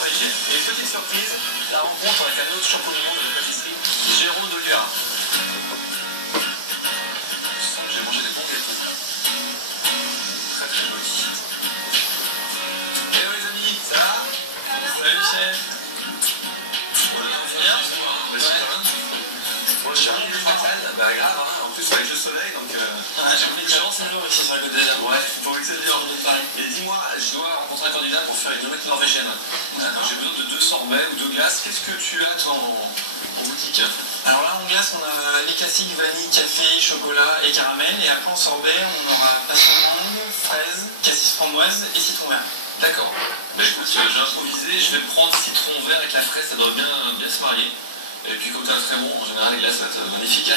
norvégienne. Et petite surprise, la rencontre avec un autre champion du monde de la pâtisserie, Jérôme Doliard. Je sens que j'ai mangé des bons gâteaux. Très très joli. Hello les amis, ça va? Salut chef. Bon, je suis arrivé de Fatal, bah grave, hein. En plus avec le soleil, donc j'ai oublié de chance un jour ici sur la côte d'Azur. Ouais, faut que c'est dur. Et dis-moi, je dois rencontrer un candidat pour faire une omelette norvégienne. J'ai besoin de 2 sorbets ou 2 glaces. Qu'est-ce que tu as en boutique? Alors là, en glace, on a les classiques vanille, café, chocolat et caramel. Et après, en sorbet, on aura passion de mangue, fraise, cassis framboise et citron vert. D'accord. Bah écoute, j'ai improvisé, je vais prendre citron vert avec la fraise, ça doit bien se marier. Et puis comme tu as très bon, en général les glaces ça va être magnifique.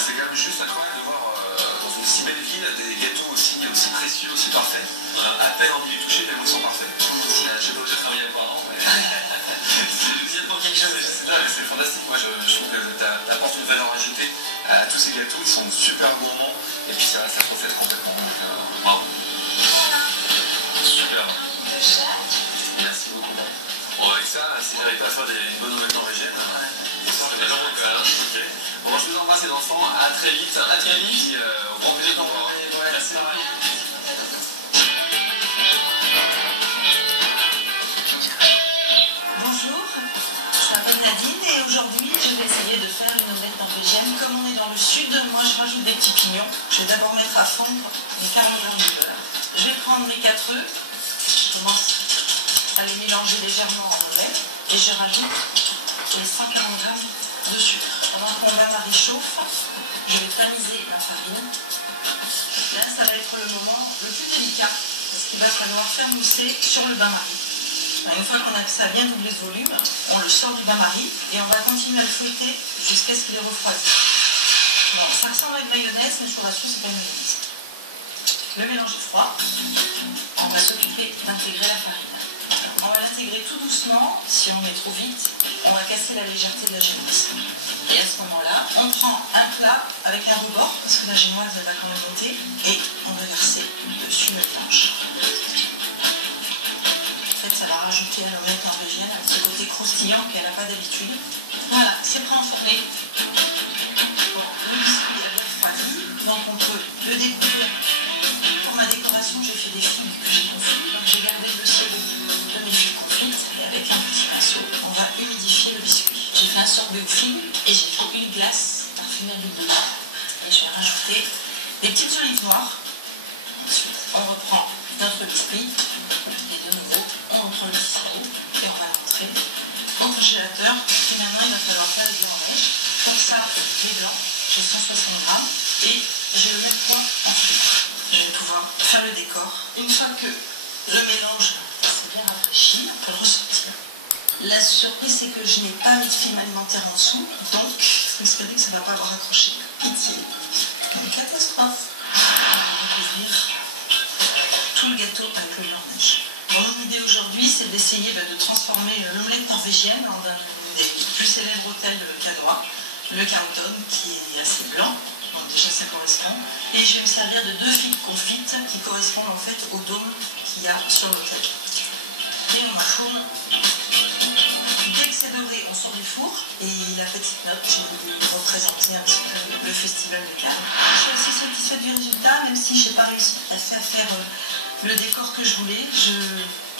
C'est quand même juste incroyable de voir dans une si belle ville des gâteaux aussi précieux, aussi parfaits. À peine envie de les toucher, mais ils sont parfaits. J'ai pas déjà travaillé avec parents. C'est pour quelque chose, c'est fantastique. Moi je trouve que tu apportes une valeur ajoutée à tous ces gâteaux, ils sont super gourmands et puis ça reflète complètement. Donc bravo. Super. Merci beaucoup. Bon, avec ça, si j'arrive pas à faire une bonne omelette norvégienne, c'est sûr que les gens vont faire. Ok. Bon, je vous embrasse les enfants, à très vite. À très vite. Et puis, au grand plaisir de t'en voir. Merci. Bonjour, je m'appelle Nadine et aujourd'hui je vais essayer de faire une omelette norvégienne. Comme on est dans le sud, moi je rajoute des petits pignons. Je vais d'abord mettre à fondre les 40 g de beurre. Je vais prendre mes 4 œufs. Je commence à les mélanger légèrement en omelette et je rajoute les 140 g de sucre. Pendant que mon bain-marie chauffe, je vais tamiser la farine. Là, ça va être le moment le plus délicat parce qu'il va falloir faire mousser sur le bain-marie. Une fois que ça a bien doublé de volume, on le sort du bain-marie et on va continuer à le fouetter jusqu'à ce qu'il ait refroidi. Bon, ça ressemble à une mayonnaise, mais je vous rassure, c'est pas une mayonnaise. Le mélange est froid. On va s'occuper d'intégrer la farine. On va l'intégrer tout doucement. Si on met trop vite, on va casser la légèreté de la génoise. Et à ce moment-là, on prend un plat avec un rebord, parce que la génoise elle va quand même monter, et on va verser dessus le mélange. En fait, ça va rajouter à l'omelette norvégienne ce côté croustillant qu'elle n'a pas d'habitude. Voilà, c'est prêt à enfourner. Bon, le biscuit a bien refroidi, donc on peut le découvrir. Pour ma décoration, j'ai fait des figues que j'ai confites. Donc j'ai gardé le sirop de mes figues confites et avec un petit pinceau, on va humidifier le biscuit. J'ai fait un sorbet aux figues et j'ai fait une glace parfumée à l'huile d'olive. Et je vais rajouter des petites olives noires. Ensuite, on reprend notre biscuit et de nouveau, on reprend le petit sirop et on va rentrer au congélateur. Et maintenant, il va falloir faire le blanc en neige. Pour ça, les blancs, j'ai 160 g et j'ai le même poids en sucre. Je vais pouvoir faire le décor. Une fois que le mélange s'est bien rafraîchi, on peut le ressortir. La surprise, c'est que je n'ai pas mis de film alimentaire en dessous, donc je peux espérer que ça ne va pas avoir accroché. Pitié. Une catastrophe. On va recouvrir tout le gâteau avec le blanc de neige. Mon idée aujourd'hui, c'est d'essayer de transformer l'omelette norvégienne en un des plus célèbres hôtels canois, le Carlton, qui est assez blanc. Donc déjà ça correspond. Et je vais me servir de 2 figues confites qui correspondent en fait au dôme qu'il y a sur l'hôtel. Et on enfourne. Dès que c'est doré, on sort du four. Et la petite note, j'ai voulu représenter un petit peu le festival de Cannes. Je suis aussi satisfaite du résultat, même si je n'ai pas réussi à faire le décor que je voulais. Je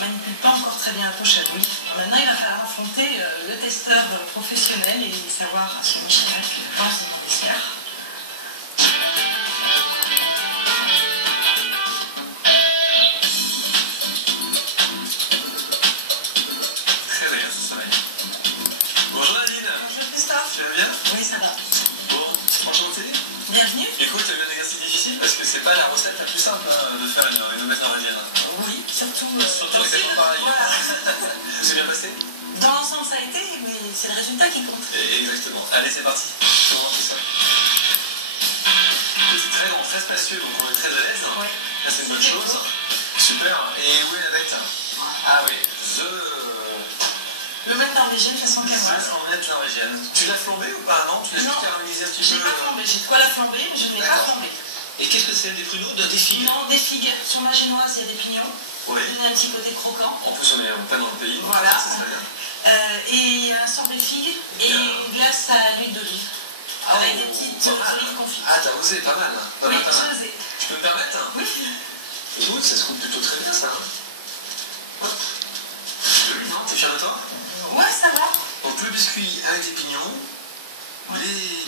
manipule pas encore très bien la poche à douille. Maintenant, il va falloir affronter le testeur professionnel et savoir ce que Michel pense de mon dessert. Tu vas bien? Oui, ça va. Bon, enchanté. Bienvenue. Écoute, tu as eu un exercice difficile parce que c'est pas la recette la plus simple de faire une omelette norvégienne. Oui, surtout avec des pareil. Voilà. C'est bien passé? Dans l'ensemble, ça a été, mais c'est le résultat qui compte. Exactement. Allez, c'est parti. Comment on fait ça? C'est très grand, très spacieux, donc on est très à l'aise. Oui. Là, c'est une bonne chose. Super. Et où est la bête? Ah oui, l'omelette norvégienne façon canoise. L'omelette norvégienne. Tu l'as flambée ou pas? Non, tu l'as juste caramélisée un petit peu. Je n'ai pas flambé, j'ai de quoi la flamber, mais je ne l'ai pas flambée. Et qu'est-ce que c'est? Des pruneaux? Des figues? Non, des figues. Sur ma génoise, il y a des pignons. Oui. Donner un petit côté croquant. En plus, on est en plein dans le pays. Voilà. C'est très bien. Et un sorbet figue et une glace à l'huile d'olive. Avec des petites olives confites. Ah, t'as osé, pas mal. Pas Oui, mal, pas mal. j'ai osé. Je peux me permettre? Oui. Écoute, ça se coupe plutôt très bien, ça. Hop. Joli, non? T'es fier de toi? Ouais, ça va. Donc, le biscuit avec des pignons,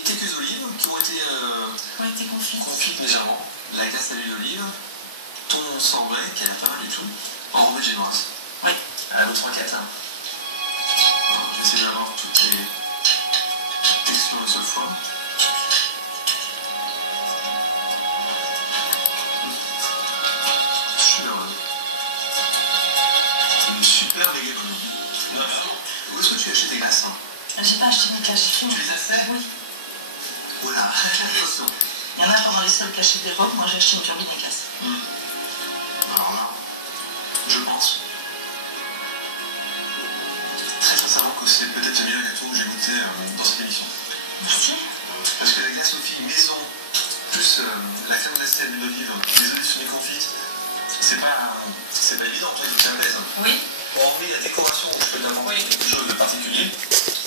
quelques olives qui ont été confites légèrement, la glace à l'huile d'olive, ton sorbet qui a l'air pas mal du tout, enrobé de génoise. Oui. À l'autre 3-4. Hein. Alors, je vais essayer d'avoir toutes les textures une seule fois. Super bonne. Une super méga bonne. Où est-ce que tu achètes tes glaces? J'ai pas acheté mes cachets. Tu les as fait? Oui. Voilà, attention. Il y en a pendant les sols qui achètent des robes. Moi, j'ai acheté une turbine à glace. Alors là, je pense très sincèrement que c'est peut-être le meilleur gâteau que j'ai goûté dans cette émission. Merci. Parce que la glace aux filles maison, plus la crème glacée à l'huile d'olive, les olives semi-confites, c'est pas évident, toi qui te pèse. Oui. Hormis la décoration où je peux t'inventer quelque chose de particulier,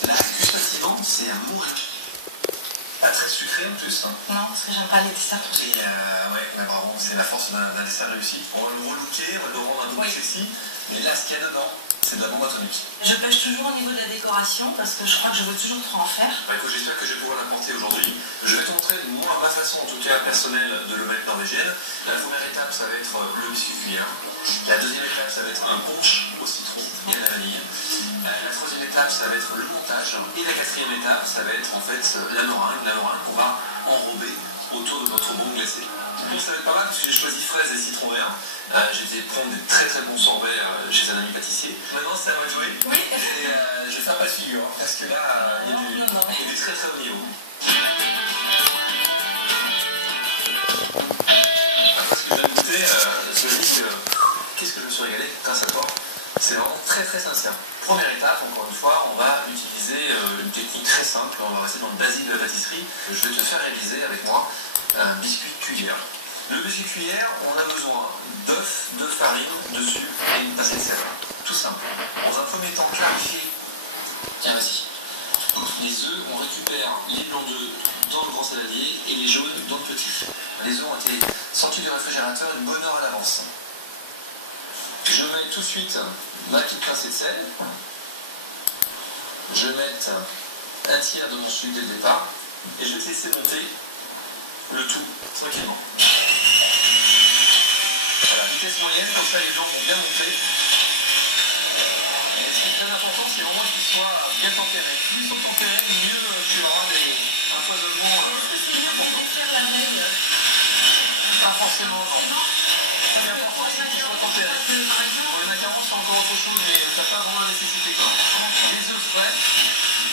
là, gustativement, c'est un mourir. Pas très sucré en plus. Non, parce que j'aime pas les desserts trop sucrés. Et ouais, bravo, c'est la force d'un dessert réussi. On va le relooker, on va le rendre un peu plus sexy, mais là, ce qu'il y a dedans, c'est de la bombe atomique. Je pêche toujours au niveau de la décoration parce que je crois que je veux toujours trop en faire. Bah, écoute, j'espère que je vais pouvoir l'apporter aujourd'hui. Je vais te montrer, moi, ma façon, en tout cas personnelle, de l'omelette norvégienne. La première étape, ça va être le biscuit cuillère. La deuxième étape, ça va être un punch au citron et à la vanille. La troisième étape, ça va être le montage. Et la quatrième étape, ça va être en fait la meringue qu'on va enrober autour de notre bombe glacée. Donc ça va être pas mal parce que j'ai choisi fraises et citron vert. J'ai été prendre des très très bons sorbets chez un ami pâtissier. Maintenant, c'est à moi de jouer. Oui. Et je vais faire pas de figure parce que là, il y a du très très haut niveau. Après ce que je viens de goûter, je me dis que qu'est-ce que je me suis régalé grâce à toi. C'est vraiment très très sincère. Première étape, encore une fois, on va utiliser une technique très simple. On va rester dans le basique de la pâtisserie. Je vais te faire réaliser avec moi un biscuit cuillère. Le biscuit cuillère, on a besoin d'œufs, de farine, de sucre et une pincée de sel. Tout simple. Dans un premier temps, clarifier. Tiens, vas-y. Les œufs, on récupère les blancs d'œufs dans le grand saladier et les jaunes dans le petit. Les œufs ont été sortis du réfrigérateur une bonne heure à l'avance. Je mets tout de suite ma petite pincée de sel. Je vais mettre un tiers de mon sucre dès le départ et je vais te laisser monter le tout tranquillement. Voilà, vitesse moyenne, comme ça les blancs vont bien monter. Et ce qui est très important, c'est vraiment qu'ils soient bien tempérés. Plus ils sont tempérés, mieux tu auras un foisonnement. Est-ce que c'est mieux pour faire la veille? Pas forcément, non. C'est important, c'est qu'ils soient tempérés. Pour les macarons, c'est encore autre chose, mais ça n'a pas vraiment la nécessité. Les œufs frais,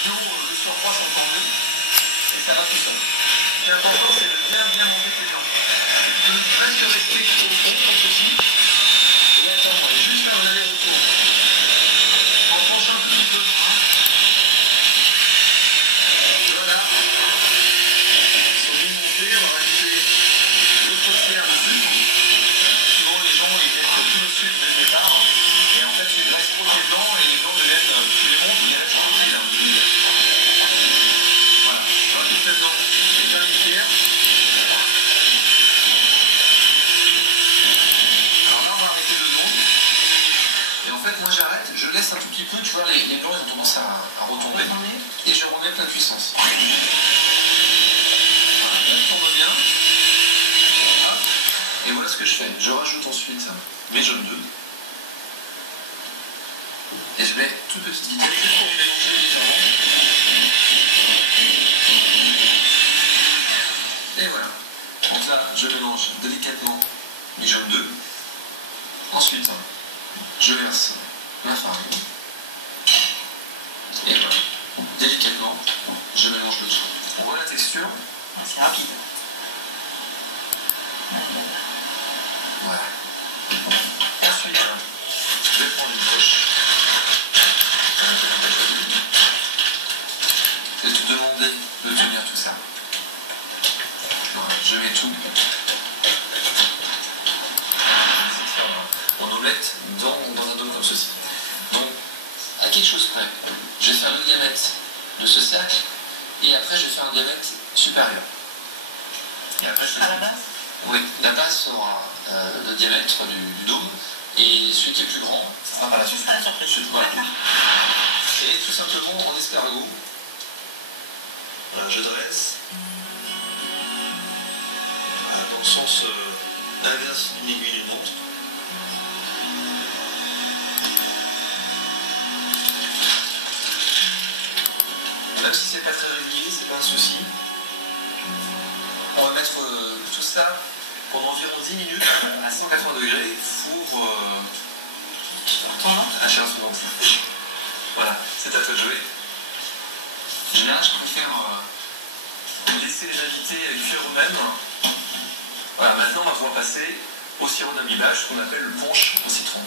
l'eau, le surpoids sont tendus, et ça va tout seul. Ce qui est important, c'est de bien monter tes blancs. Tu peux presque rester au fond, comme ceci, et attendre, et juste faire un aller-retour. En penchant un petit peu. Voilà. Ils sont bien montés, on va rajouter l'autre tiers de sucre. Souvent, les gens, ils mettent tout le sucre dès le départ, et en fait, tu graisses trop tes blancs, et les blancs deviennent, tu les montes, ils restent trop bizarres. Voilà. Alors, tout le blanc est bien tiers. Alors là, on va arrêter 2 secondes. Et en fait, moi, j'arrête, je laisse un tout petit peu, tu vois, les blancs, ils ont tendance à retomber. Et je remets plein puissance. Voilà, ça tourne bien. Hop. Et voilà ce que je fais. Je rajoute ensuite mes jaunes d'œufs. Et je mets toute petite vitesse juste pour mélanger légèrement. Et voilà. Donc là, je mélange délicatement mes jaunes d'œufs. Ensuite, je verse ma farine. Et voilà. Délicatement, je mélange le tout. On voit la texture. C'est rapide. Voilà. Ensuite, je vais prendre une poche. Je vais te demander de tenir tout ça. Voilà, je mets tout. Mon omelette, ce cercle, et après je vais faire un diamètre supérieur. Et après, À la base? Oui, la base sera le diamètre du dôme, et celui qui est plus grand sera par la suite. Ce sera la surprise. Voilà. Et tout simplement en escargot, je dresse dans le sens inverse d'une aiguille d'une montre. Même si c'est pas très régulier, c'est pas un souci. On va mettre tout ça pendant environ 10 minutes à 180 degrés, four à chair souvent. Voilà, c'est à toi de jouer. En général, je préfère laisser les invités cuire eux-mêmes. Voilà, maintenant on va pouvoir passer au sirop d'amidage qu'on appelle le punch au citron.